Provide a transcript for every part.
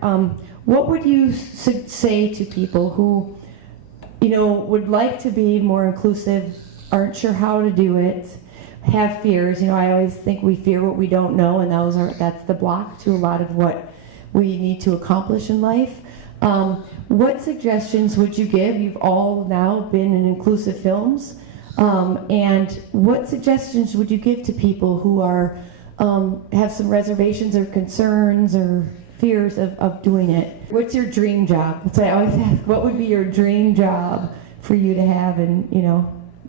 what would you say to people who, would like to be more inclusive, aren't sure how to do it, have fears? I always think we fear what we don't know, and that's the block to a lot of what we need to accomplish in life. What suggestions would you give? You've all now been in inclusive films, and what suggestions would you give to people who are have some reservations or concerns or fears of doing it? What's your dream job? That's what I always ask. What would be your dream job for you to have in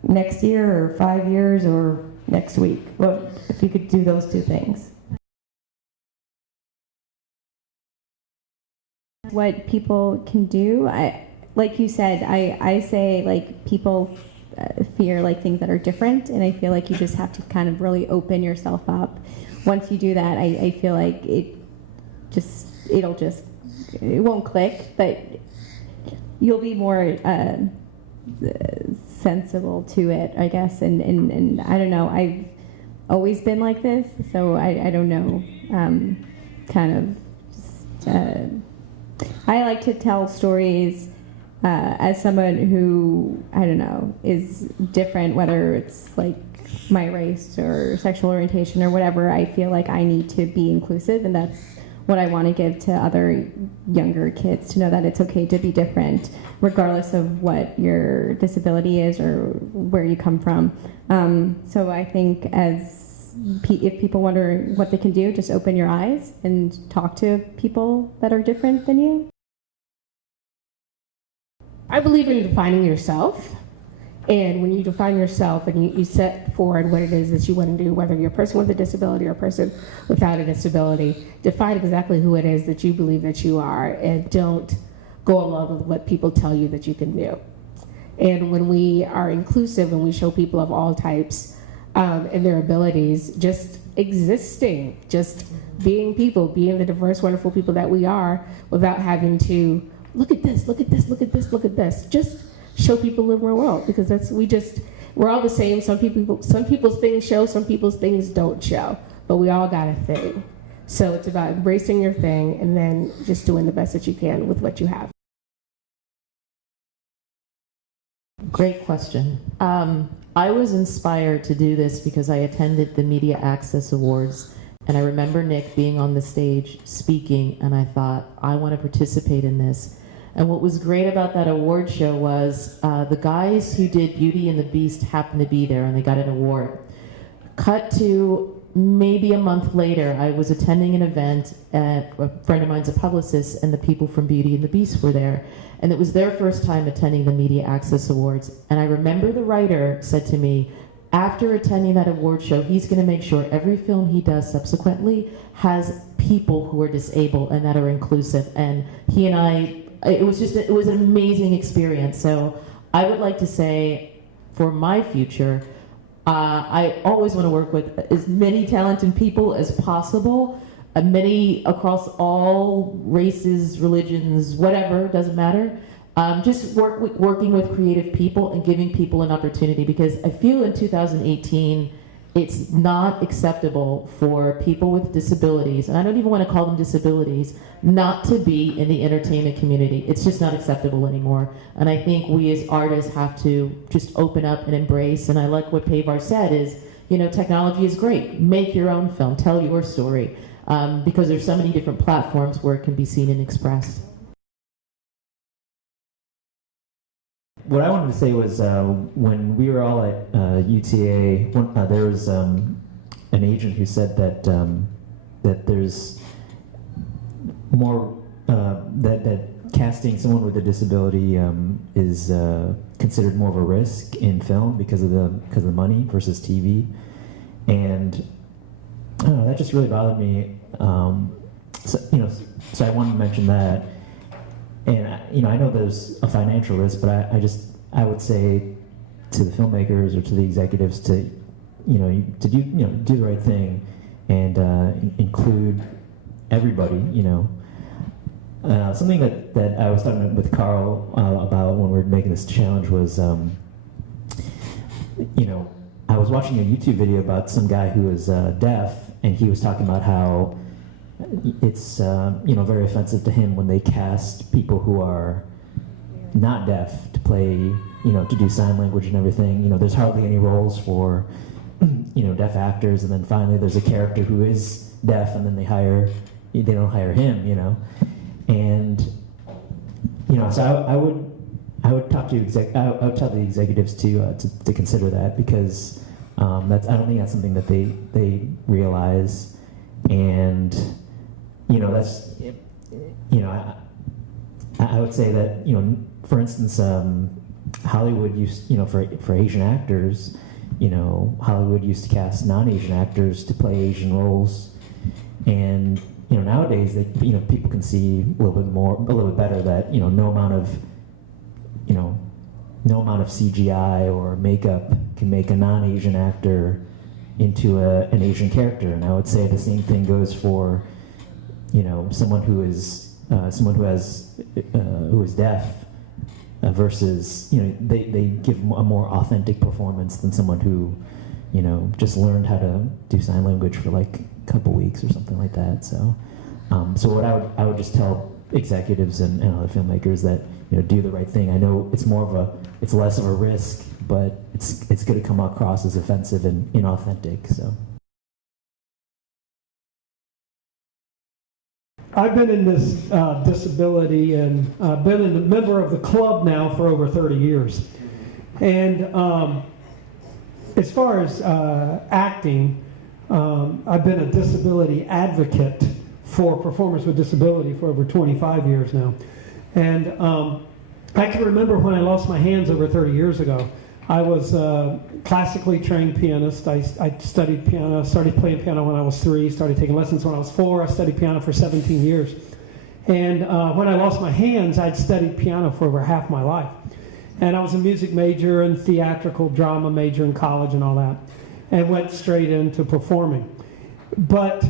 next year or 5 years or next week? What if you could do those two things? What people can do, like you said, I say like people fear like things that are different, and I feel like you just have to kind of really open yourself up. Once you do that, I feel like it won't click, but you'll be more sensible to it, I guess. And I don't know, I've always been like this, so I don't know, kind of just. I like to tell stories as someone who, I don't know, is different, whether it's like my race or sexual orientation or whatever. I feel like I need to be inclusive, and that's what I want to give to other younger kids, to know that it's okay to be different, regardless of what your disability is or where you come from. So I think if people wonder what they can do, just open your eyes and talk to people that are different than you. I believe in defining yourself, and when you define yourself and you set forward what it is that you want to do, whether you're a person with a disability or a person without a disability, define exactly who it is that you believe that you are, and don't go along with what people tell you that you can do. And when we are inclusive and we show people of all types and their abilities, just existing, just being people, being the diverse, wonderful people that we are, without having to look at this, look at this, look at this, look at this. Just show people in the real world, because we're all the same. Some people's things show, some people's things don't show, but we all got a thing. So it's about embracing your thing and then just doing the best that you can with what you have. Great question. I was inspired to do this because I attended the Media Access Awards, and I remember Nick being on the stage speaking, and I thought, I want to participate in this. And what was great about that award show was the guys who did Beauty and the Beast happened to be there, and they got an award. Cut to maybe a month later, I was attending an event, a friend of mine's a publicist, and the people from Beauty and the Beast were there. And it was their first time attending the Media Access Awards. And I remember the writer said to me, after attending that award show, he's going to make sure every film he does subsequently has people who are disabled and that are inclusive. And he and I, it was an amazing experience. So I would like to say, for my future, I always want to work with as many talented people as possible, many across all races, religions, whatever, doesn't matter. Just working with creative people and giving people an opportunity, because I feel in 2018, it's not acceptable for people with disabilities, and I don't even want to call them disabilities, not to be in the entertainment community. It's just not acceptable anymore. And I think we as artists have to just open up and embrace, and I like what Pavar said is, technology is great. Make your own film, tell your story, because there's so many different platforms where it can be seen and expressed. What I wanted to say was when we were all at UTA, there was an agent who said that that there's more that casting someone with a disability is considered more of a risk in film because of the money versus TV, and I don't know, that just really bothered me. So I wanted to mention that. And I know there's a financial risk, but I would say to the filmmakers or to the executives to do the right thing and include everybody. Something that I was talking with Carl about when we were making this challenge was I was watching a YouTube video about some guy who was deaf, and he was talking about how it's very offensive to him when they cast people who are not deaf to play, to do sign language and everything. There's hardly any roles for deaf actors, and then finally there's a character who is deaf, and then they don't hire him. And so I would talk to I would tell the executives to consider that, because I don't think that's something that they realize. And that's I would say that for instance, Hollywood used for Asian actors, Hollywood used to cast non-Asian actors to play Asian roles, and nowadays people can see a little bit better that no amount of CGI or makeup can make a non-Asian actor into an Asian character. And I would say the same thing goes for someone who is deaf, versus they give a more authentic performance than someone who just learned how to do sign language for like a couple weeks or something like that. So what I would just tell executives and other filmmakers that do the right thing. I know it's less of a risk, but it's going to come across as offensive and inauthentic. So. I've been in this disability and been a member of the club now for over 30 years. And as far as acting, I've been a disability advocate for performers with disability for over 25 years now. And I can remember when I lost my hands over 30 years ago. I was a classically trained pianist. I studied piano, started playing piano when I was 3, started taking lessons when I was 4. I studied piano for 17 years. And when I lost my hands, I'd studied piano for over half my life. And I was a music major and theatrical drama major in college and all that, and went straight into performing. But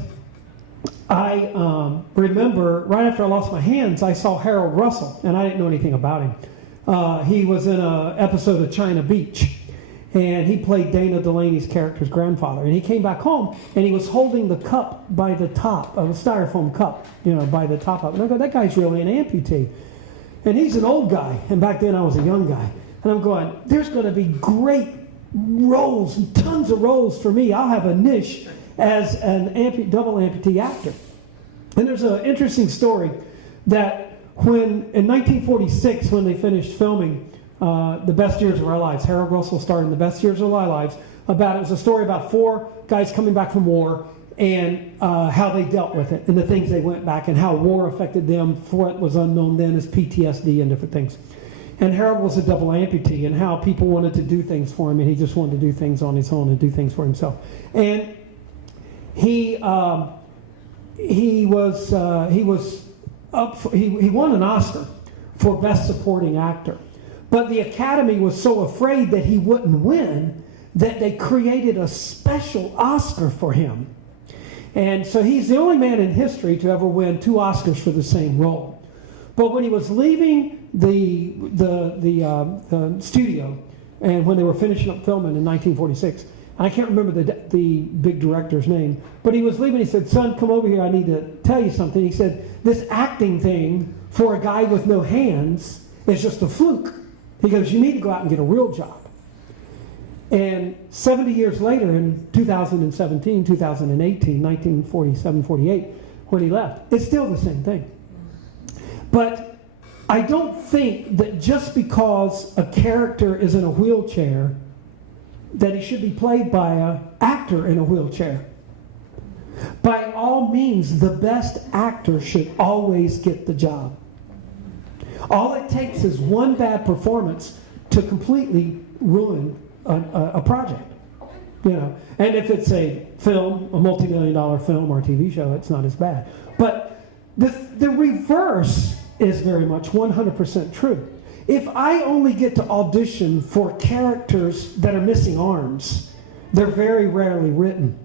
I remember right after I lost my hands, I saw Harold Russell, and I didn't know anything about him. He was in an episode of China Beach, and he played Dana Delaney's character's grandfather. And he came back home, and he was holding the cup by the top of a styrofoam cup, by the top of it. And I go, that guy's really an amputee. And he's an old guy, and back then I was a young guy. And I'm going, there's going to be great roles, tons of roles for me. I'll have a niche as an double amputee actor. And there's an interesting story that in 1946, when they finished filming The Best Years of Our Lives, Harold Russell starred in The Best Years of Our Lives, it was a story about 4 guys coming back from war and how they dealt with it and the things they went back and how war affected them for what was unknown then as PTSD and different things. And Harold was a double amputee, and how people wanted to do things for him, and he just wanted to do things on his own and do things for himself. And he won an Oscar for Best Supporting Actor. But the Academy was so afraid that he wouldn't win that they created a special Oscar for him. And so he's the only man in history to ever win 2 Oscars for the same role. But when he was leaving the studio, and when they were finishing up filming in 1946, I can't remember the big director's name, but he was leaving. He said, son, come over here. I need to tell you something. He said, this acting thing for a guy with no hands is just a fluke. He goes, you need to go out and get a real job. And 70 years later, in 2017, 2018, 1947, 48, when he left, it's still the same thing. But I don't think that just because a character is in a wheelchair that he should be played by an actor in a wheelchair. By all means, the best actor should always get the job. All it takes is one bad performance to completely ruin a project. And if it's a film, a multi-million-dollar film or a TV show, it's not as bad. But the reverse is very much 100% true. If I only get to audition for characters that are missing arms, they're very rarely written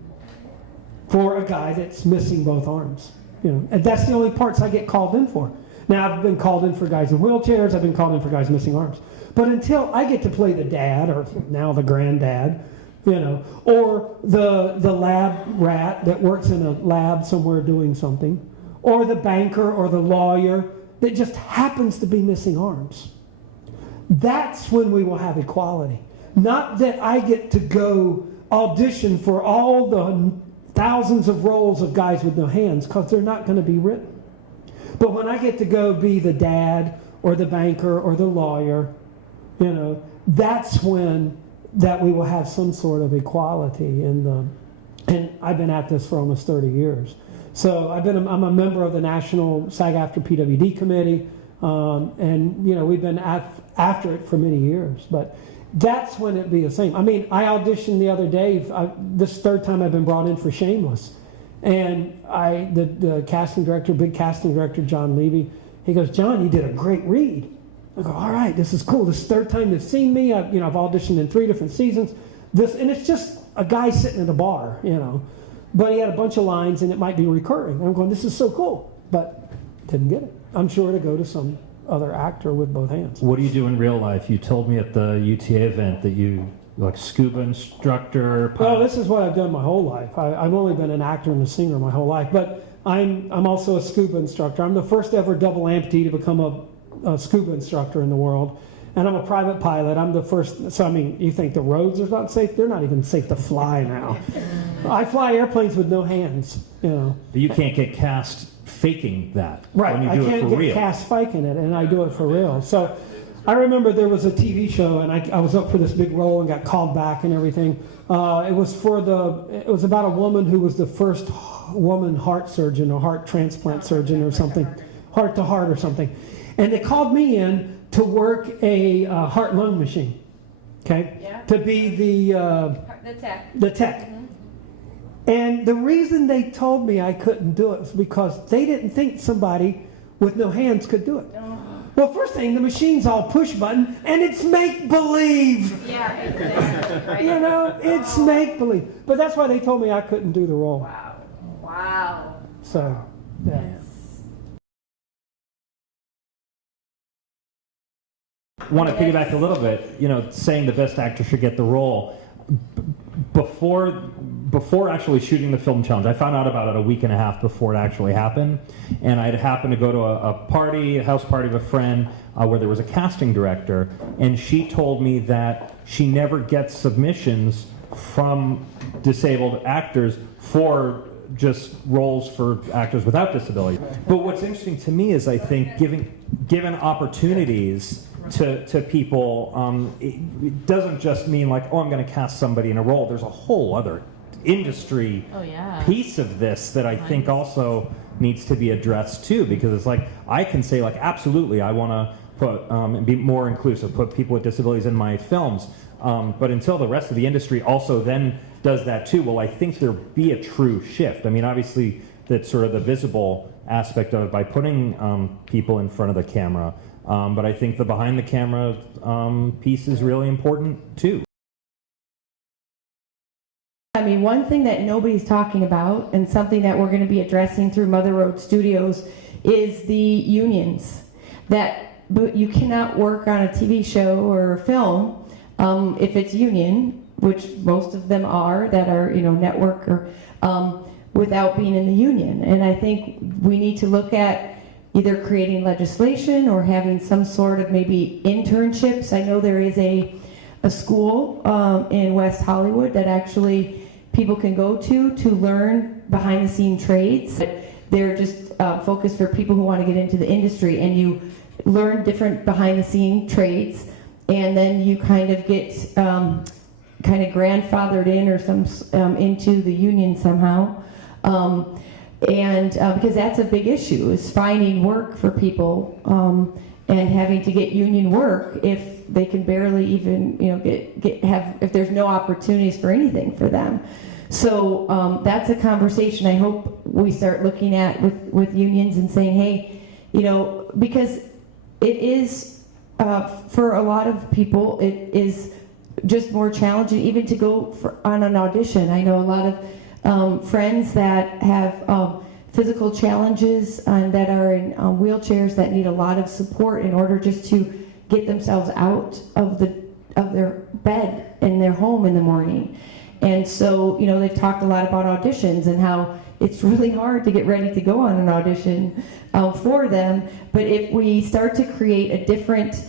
for a guy that's missing both arms. And that's the only parts I get called in for. Now, I've been called in for guys in wheelchairs, I've been called in for guys missing arms. But until I get to play the dad, or now the granddad, or the lab rat that works in a lab somewhere doing something, or the banker or the lawyer that just happens to be missing arms. That's when we will have equality. Not that I get to go audition for all the thousands of roles of guys with no hands, because they're not going to be written. But when I get to go be the dad or the banker or the lawyer, that's when that we will have some sort of equality in the. And I've been at this for almost 30 years. So I'm a member of the National SAG-AFTRA PWD committee, and we've been after it for many years. But that's when it'd be the same. I mean, I auditioned the other day. This third time I've been brought in for Shameless, and the casting director, big casting director, John Levy, he goes, "John, you did a great read." I go, "All right, this is cool. This is the third time they've seen me. I've auditioned in 3 different seasons. And it's just a guy sitting at a bar, But he had a bunch of lines, and it might be recurring. I'm going, this is so cool, but didn't get it. I'm sure to go to some other actor with both hands. What do you do in real life? You told me at the UTA event that you like scuba instructor. Well, this is what I've done my whole life. I've only been an actor and a singer my whole life, but I'm also a scuba instructor. I'm the first ever double amputee to become a scuba instructor in the world. And I'm a private pilot. I'm the first. So, I mean, you think the roads are not safe? They're not even safe to fly now. I fly airplanes with no hands, But you can't get cast faking that. Right. When you I do it can't for get real. cast faking it, and I do it for real. So I remember there was a TV show, and I was up for this big role and got called back and everything. It was about a woman who was the first woman heart surgeon or heart transplant surgeon or something, heart to heart or something. And they called me in to work a heart-lung machine, okay? Yeah. To be the tech. The tech. And the reason they told me I couldn't do it was because they didn't think somebody with no hands could do it. Well, first thing, the machine's all push button, and it's make-believe. Yeah, exactly. Right. It's make-believe. But that's why they told me I couldn't do the role. Wow. So, yeah. Want to piggyback a little bit, saying the best actor should get the role. Before actually shooting the film challenge, I found out about it a week and a half before it actually happened, and I'd happened to go to a house party of a friend where there was a casting director, and she told me that she never gets submissions from disabled actors for just roles for actors without disability. But what's interesting to me is I think given opportunities to people, it doesn't just mean like, oh, I'm going to cast somebody in a role. There's a whole other industry piece of this that I think also needs to be addressed too, because it's like I can say like, absolutely, I want to put and be more inclusive, put people with disabilities in my films, but until the rest of the industry also then does that too, will I think there be a true shift? I mean, obviously that's sort of the visible aspect of it by putting people in front of the camera. But I think the behind the camera piece is really important too. I mean, one thing that nobody's talking about, and something that we're going to be addressing through Mother Road Studios, is the unions. But you cannot work on a TV show or film if it's union, which most of them are that are network or without being in the union. And I think we need to look at either creating legislation or having some sort of maybe internships. I know there is a school in West Hollywood that actually people can go to learn behind the scene trades. They're just focused for people who want to get into the industry, and you learn different behind the scene trades, and then you kind of get kind of grandfathered in or some into the union somehow. And because that's a big issue, is finding work for people and having to get union work if they can barely even if there's no opportunities for anything for them. So that's a conversation I hope we start looking at with unions and saying, hey, because it is for a lot of people, it is just more challenging even to go on an audition. I know a lot of friends that have physical challenges and that are in wheelchairs that need a lot of support in order just to get themselves out of their bed in their home in the morning. And so, they've talked a lot about auditions and how it's really hard to get ready to go on an audition for them. But if we start to create a different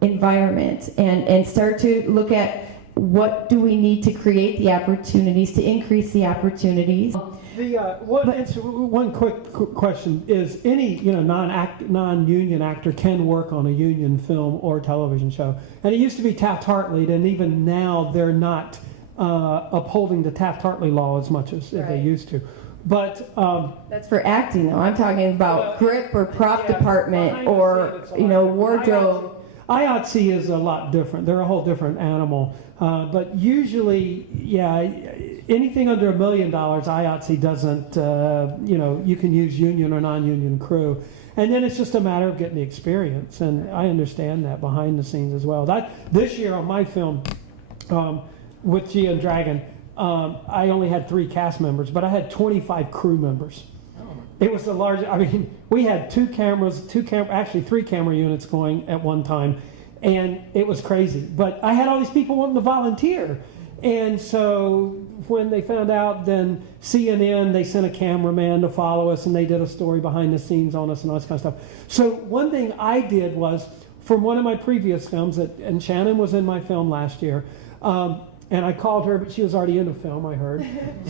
environment and start to look at what do we need to create the opportunities, to increase the opportunities. One quick question is: any non-union actor can work on a union film or television show, and it used to be Taft-Hartley, and even now they're not upholding the Taft-Hartley law as much as they used to. But that's for acting, though. I'm talking about grip or prop department or wardrobe. IOTC is a lot different. They're a whole different animal. But usually, anything under $1 million, IOTC doesn't, you can use union or non-union crew. And then it's just a matter of getting the experience. And I understand that behind the scenes as well. This year on my film, with Gia and Dragon, I only had 3 cast members, but I had 25 crew members. It was the largest. I mean, we had 3 camera units going at one time, and it was crazy. But I had all these people wanting to volunteer, and so when they found out, then CNN, they sent a cameraman to follow us, and they did a story behind the scenes on us and all this kind of stuff. So one thing I did was, from one of my previous films, and Shannon was in my film last year, and I called her, but she was already in the film, I heard.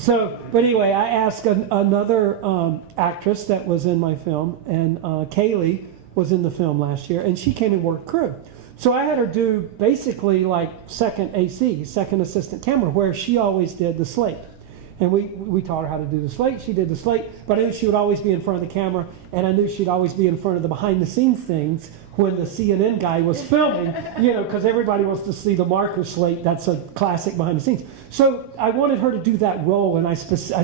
But anyway, I asked another actress that was in my film, and Kaylee was in the film last year, and she came and worked crew. So I had her do basically like second AC, second assistant camera, where she always did the slate. And we taught her how to do the slate. She did the slate, but I knew she would always be in front of the camera, and I knew she'd always be in front of the behind-the-scenes things when the CNN guy was filming, because everybody wants to see the marker slate. That's a classic behind the scenes. So I wanted her to do that role, and I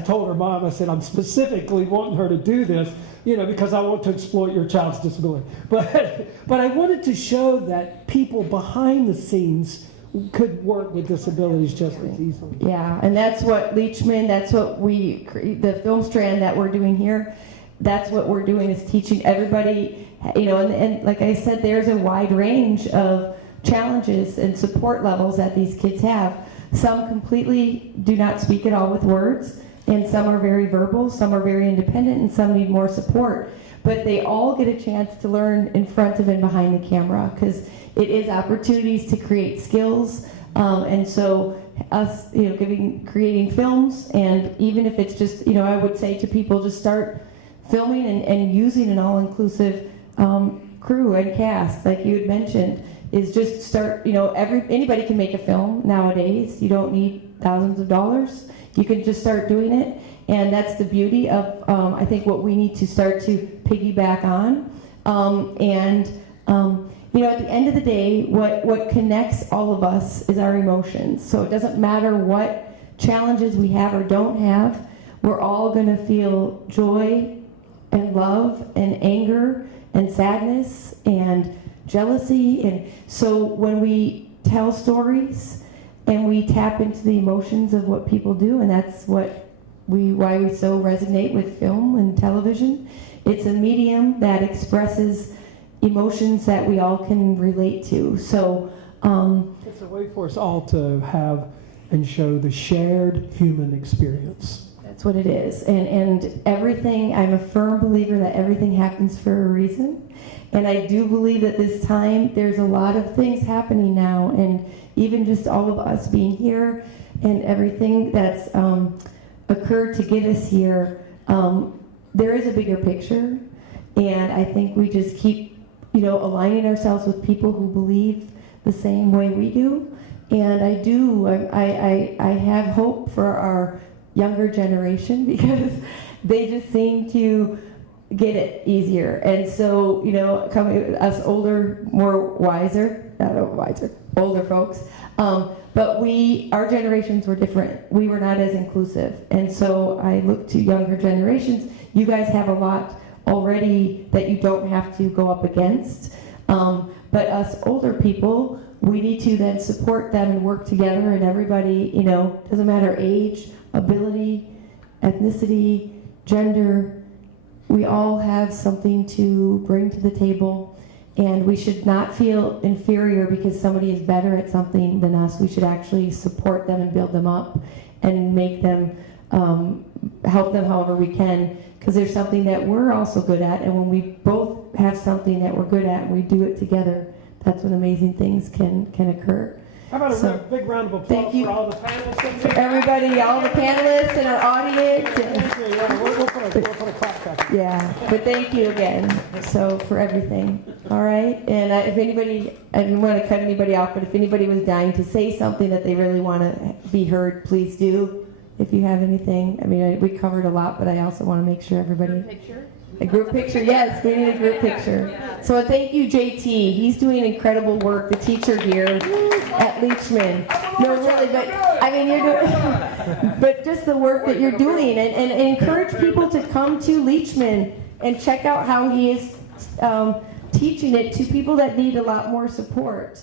told her mom, I said, I'm specifically wanting her to do this, because I want to exploit your child's disability. But I wanted to show that people behind the scenes could work with disabilities just as easily. Yeah, and that's what Leachman, that's what the film strand that we're doing here, that's what we're doing, is teaching everybody, and like I said, there's a wide range of challenges and support levels that these kids have. Some completely do not speak at all with words, and some are very verbal, some are very independent, and some need more support. But they all get a chance to learn in front of and behind the camera, because it is opportunities to create skills. And so us, creating films, and even if it's just, I would say to people, just start filming and using an all-inclusive crew and cast, like you had mentioned, is just start, anybody can make a film nowadays. You don't need thousands of dollars. You can just start doing it. And that's the beauty of, I think, what we need to start to piggyback on. At the end of the day, what connects all of us is our emotions. So it doesn't matter what challenges we have or don't have, we're all going to feel joy and love and anger and sadness and jealousy. And so when we tell stories and we tap into the emotions of what people do, and that's why we so resonate with film and television. It's a medium that expresses emotions that we all can relate to. So it's a way for us all to have and show the shared human experience. That's what it is. And everything, I'm a firm believer that everything happens for a reason. And I do believe that this time there's a lot of things happening now, and even just all of us being here and everything that's occurred to get us here, there is a bigger picture. And I think we just keep aligning ourselves with people who believe the same way we do. And I have hope for our younger generation, because they just seem to get it easier. And so, coming us older, older folks, but our generations were different. We were not as inclusive. And so I look to younger generations. You guys have a lot already that you don't have to go up against. But us older people, we need to then support them and work together, and everybody, doesn't matter age, ability, ethnicity, gender, we all have something to bring to the table. And we should not feel inferior because somebody is better at something than us. We should actually support them and build them up and make them, help them however we can, because there's something that we're also good at, and when we both have something that we're good at and we do it together, that's when amazing things can occur. How about a So, big round of applause thank you for all the panelists? for everybody, all the panelists and our audience. Thank you. Yeah, we'll put a clap back. Yeah, but thank you again, so, for everything. All right, and if anybody, I didn't want to cut anybody off, but if anybody was dying to say something that they really want to be heard, please do. If you have anything, I mean, we covered a lot, but I also want to make sure everybody. A group picture, yes, we need a group picture. So thank you, JT. He's doing incredible work, the teacher here at Leachman. No, really, but I mean, you're doing, but just the work that you're doing, and encourage people to come to Leachman and check out how he is teaching it to people that need a lot more support.